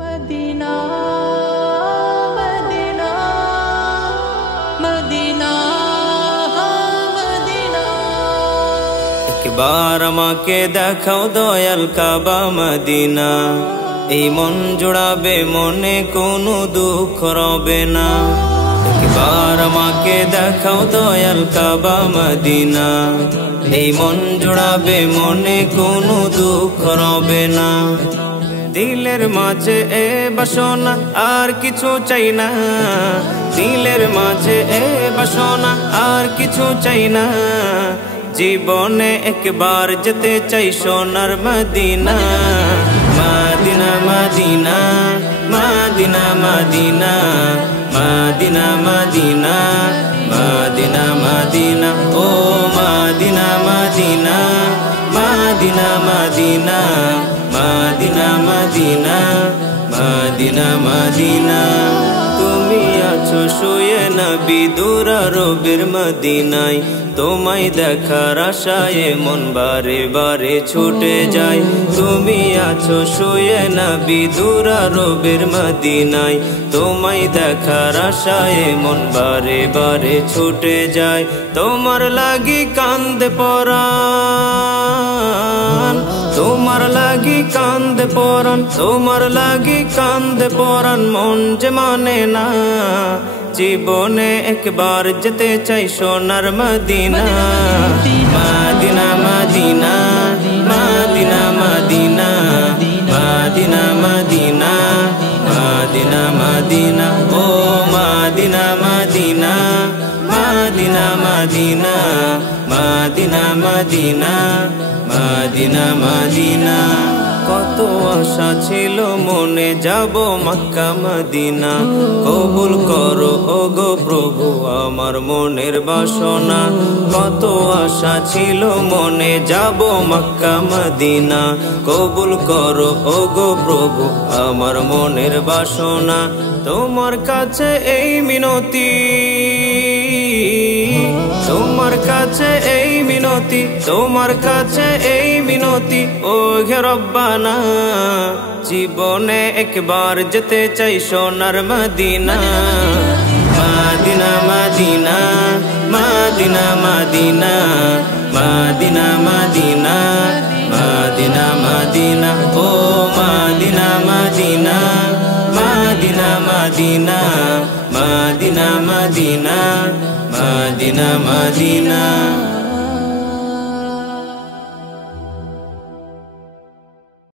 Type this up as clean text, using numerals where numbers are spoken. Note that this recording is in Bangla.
मदीना मदीना मदीना मदीना একবার আমাকে দেখাও দয়াল কাবা মদিনা, এই মন জোড়াবে মনে কোনো দুঃখ রবে না। একবার আমাকে দেখাও দয়াল কাবা মদিনা, এই মন জোড়াবে মনে কোনো দুঃখ রবে না। দিলের মাঝে এ বাসনা আর কিছু চাই না, দিলের মাঝে এ বাসনা আর কিছু চাই না। জীবনে একবার যেতে চাই সোনার মদিনা, মদিনা মদিনা মদিনা মদিনা মদিনা মদিনা মদিনা মদিনা ও মদিনা মদিনা মদিনা মদিনা মদিনা মদিনা মদিনা মদিনা। তুমি আছো শুয়ে নবী দূর আরবের মদিনায়, তোমায় দেখার আশায় মন বারে বারে ছুটে যায়। তুমি আছো শুয়ে নবী দূর আরবের মদিনায়, তোমায় দেখার আশায় মন বারে বারে ছুটে যায়। তোমার লাগি কান্দে পরাণ, তোমার লাগি কান্দে পরাণ, তোমার লাগি কান্দে পরাণ, মন যে মানে না। জীবনে একবার যেতে চাই সোনার মদিনা, মদিনা মদিনা মদিনা মদিনা মদিনা মদিনা মদিনা মদিনা ও মদিনা মদিনা মদিনা মদিনা মদিনা মদিনা মদিনা মদিনা। কত আশা ছিল মনে যাব মক্কা মদিনা, কবুল করো ওগো প্রভু আমার মনের বাসনা। কত আশা ছিল মনে যাব মক্কা মদিনা, কবুল করো ওগো প্রভু আমার মনের বাসনা। তোমার কাছে এই মিনতি, তোমার কাছে এই মিনতি, তোমার কাছে এই মিনতি ও হে রব্বানা। জীবনে একবার যেতে চাই সোনার মদিনা, মদিনা মদিনা মদিনা মদিনা মদিনা মদিনা মদিনা মদিনা ও মদিনা মদিনা মদিনা মদিনা মদিনা মদিনা মদিনা মদিনা।